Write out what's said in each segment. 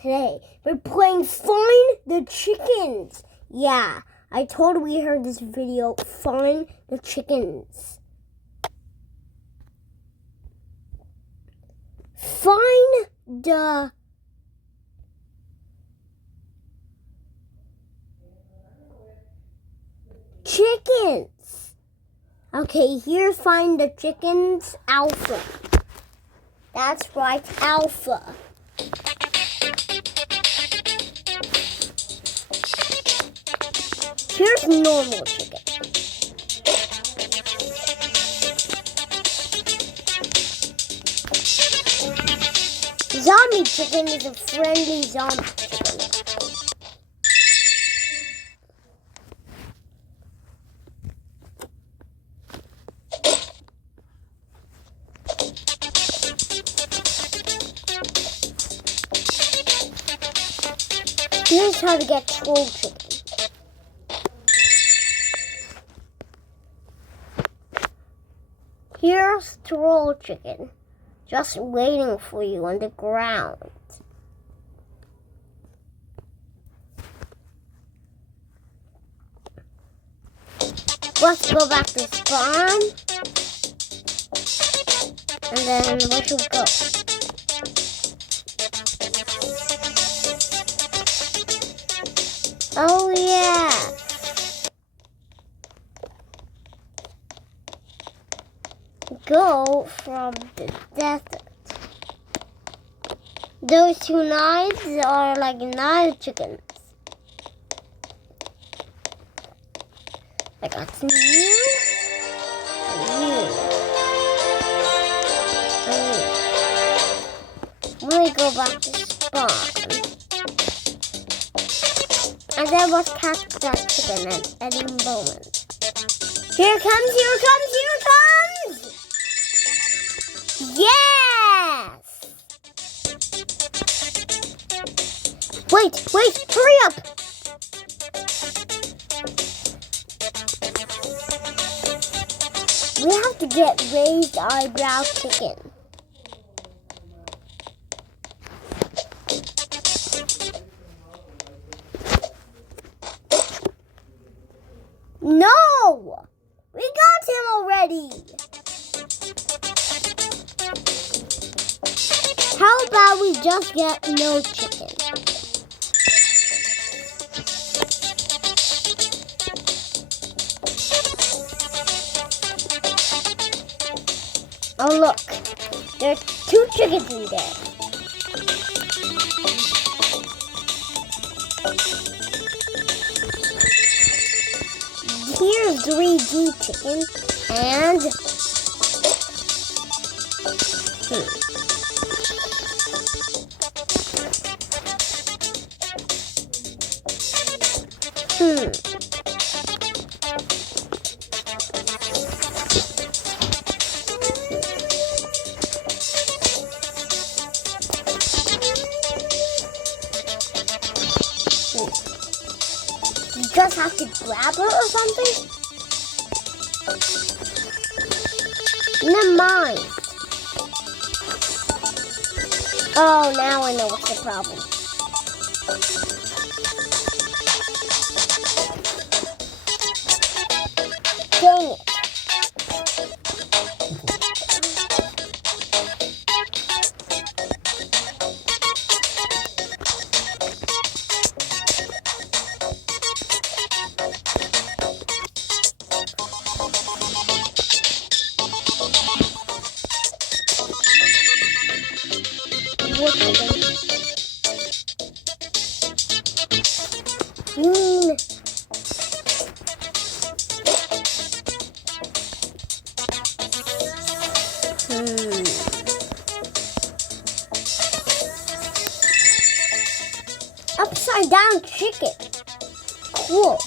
Today, we're playing Find the Chickens. Yeah, I totally heard this video. Find the Chickens. Find the chickens. Okay, here, Find the Chickens Alpha. That's right, Alpha. Here's normal chicken. Zombie chicken is a friendly zombie chicken. Here's how to get troll chicken. Here's troll chicken, just waiting for you on the ground. Let's go back to spawn, and then where should we go? Oh yeah! Go from the desert. Those two knives are like knife chickens. I got some you and you. Let me go back to spawn. And then let's catch that chicken at any moment. Here it comes, here it comes, here it comes! Yes! Wait, hurry up! We have to get raised eyebrow chicken. No! We got him already! How about we just get no chicken? Oh look, there's 2 chickens in there. Here's 3D chicken and You just have to grab her or something? Never mind. Oh, now I know what's the problem. Dang it. Upside down chicken. Cool.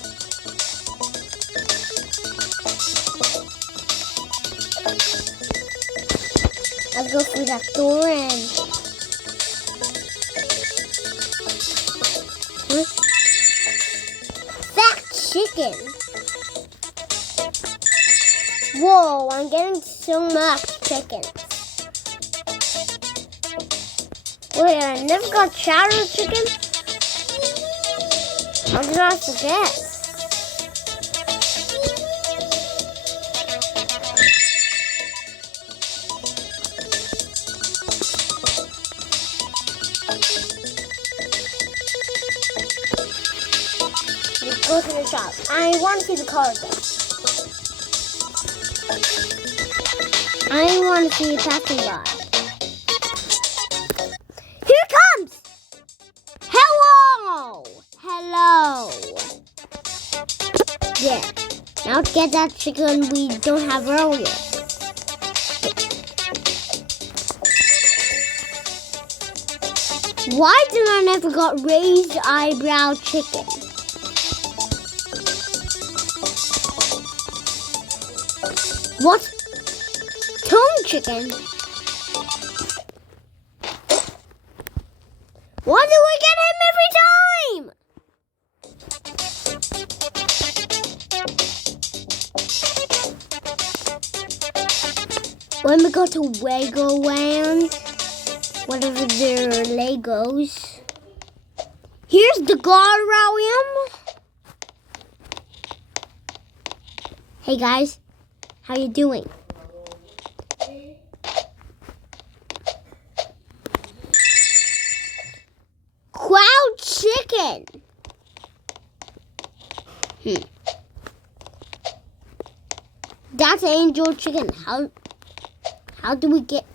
I'll go through that door and... That chicken. Whoa, I'm getting so much chicken. Wait, I never got chowder chicken? How did I forget? Let's go to the shop. I want to see the car again. I want to see a passing by. Here it comes! Hello! Hello! Yeah. Now to get that chicken we don't have earlier. Why did I never got raised eyebrow chicken? What? Tone chicken? Why do we get him every time? When we go to Legoland, whatever their Legos, here's the Gardarium. Hey guys, how you doing? Cloud chicken. That's angel chicken. How do we get?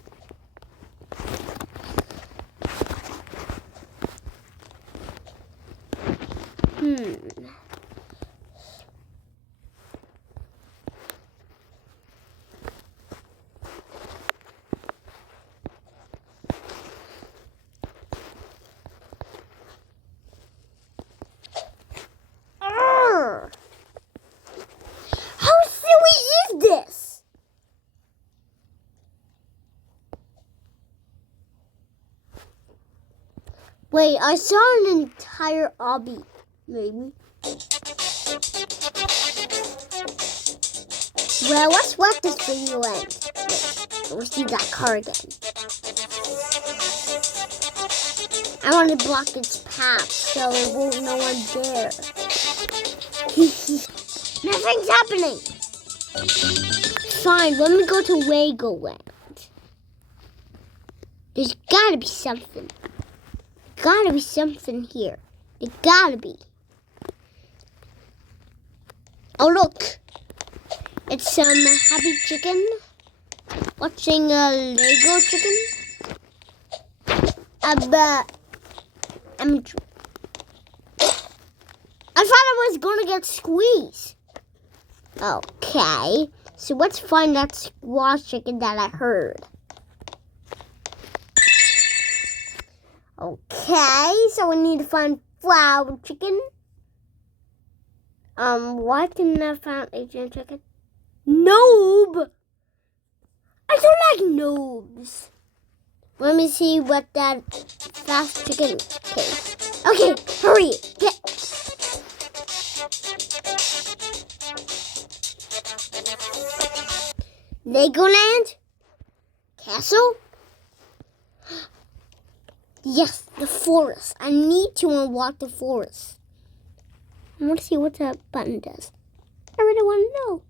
How silly is this? Wait, I saw an entire obby, maybe. Well, let's let this video end. Wait, let's see that car again. I want to block its path so it won't know I'm there. Nothing's happening. Fine, let me go to Legoland. There's gotta be something. Gotta be something here. There gotta be. Oh look, it's some happy chicken watching a Lego chicken. I thought I was gonna get squeezed. Okay, so let's find that squash chicken that I heard. Okay, so we need to find flower chicken. Why didn't I find Asian chicken? Noob! I don't like noobs. Let me see what that fast chicken tastes. Okay, hurry, get. Legoland? Castle? Yes, the forest. I need to unlock the forest. I want to see what that button does. I really want to know.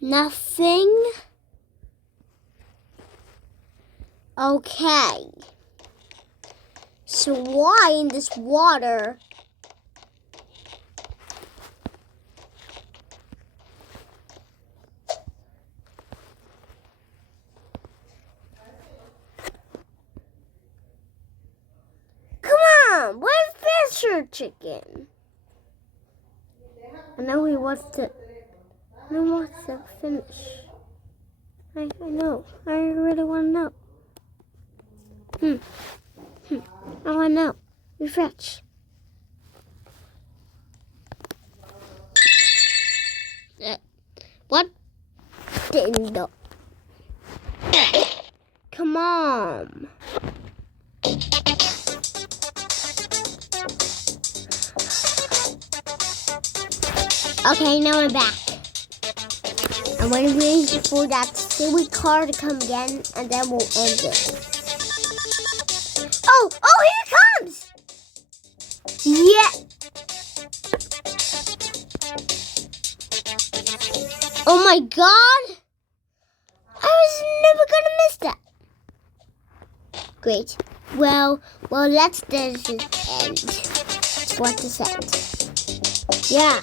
Nothing. Okay. So why in this water? Come on, where's Fisher chicken? I know he wants to. I want to finish. I know. I really want to know. I want to know. Refresh. What? Didn't know. Come on. Okay, now I'm back. And when we wait for that silly car to come again, and then we'll end it. Oh, here it comes! Yeah. Oh my God! I was never gonna miss that. Great. Well, let's just end. What to say? Yeah.